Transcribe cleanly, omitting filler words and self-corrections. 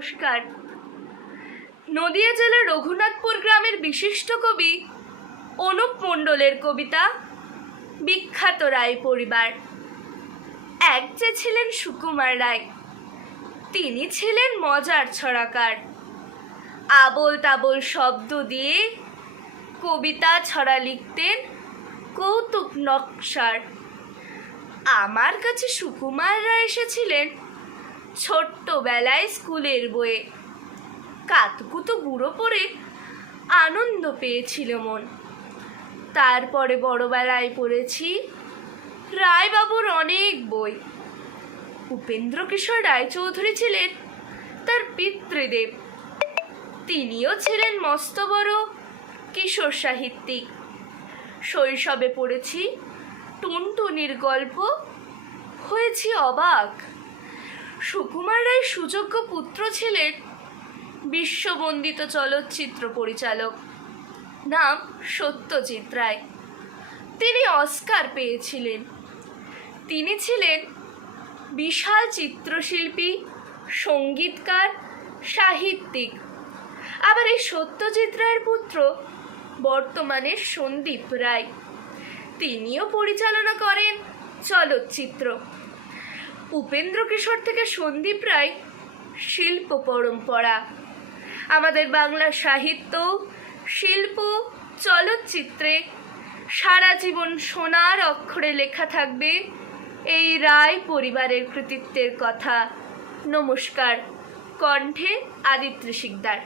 নমস্কার। নদিয়া জেলার রঘুনাথপুর গ্রামের বিশিষ্ট কবি অনুপ মণ্ডলের কবিতা বিখ্যাত রায় পরিবার। এক যে ছিলেন সুকুমার রায়, তিনি ছিলেন মজার ছড়াকার। আবোল তাবোল শব্দ দিয়ে কবিতা ছড়া লিখতেন কৌতুক নকশার। আমার কাছে সুকুমার রায় এসেছিলেন ছোট্টবেলায় স্কুলের বইয়ে। কাতুকুতু বুড়ো পড়ে আনন্দ পেয়েছিল মন। তারপরে বড়বেলায় পড়েছি রায়বাবুর অনেক বই। উপেন্দ্রকিশোর রায়চৌধুরী ছিলেন তার পিতৃদেব। তিনিও ছিলেন মস্ত বড় কিশোর সাহিত্যিক। শৈশবে পড়েছি টুনটুনির গল্প, হয়েছি অবাক। সুকুমার রায় সুযোগ্য পুত্র ছিলেন বিশ্ববন্দিত চলচ্চিত্র পরিচালক, নাম সত্যজিৎ রায়। তিনি অস্কার পেয়েছিলেন। তিনি ছিলেন বিশাল চিত্রশিল্পী, সঙ্গীতকার, সাহিত্যিক। আবার এই সত্যজিৎ রায়ের পুত্র বর্তমানে সন্দীপ রায়, তিনিও পরিচালনা করেন চলচ্চিত্র। উপেন্দ্রকিশোর থেকে সন্দীপ রায় শিল্প পরম্পরা। আমাদের বাংলা সাহিত্য, শিল্প, চলচ্চিত্রে সারা জীবন সোনার অক্ষরে লেখা থাকবে এই রায় পরিবারের কৃতিত্বের কথা। নমস্কার। কণ্ঠে আদিত্য শিকদার।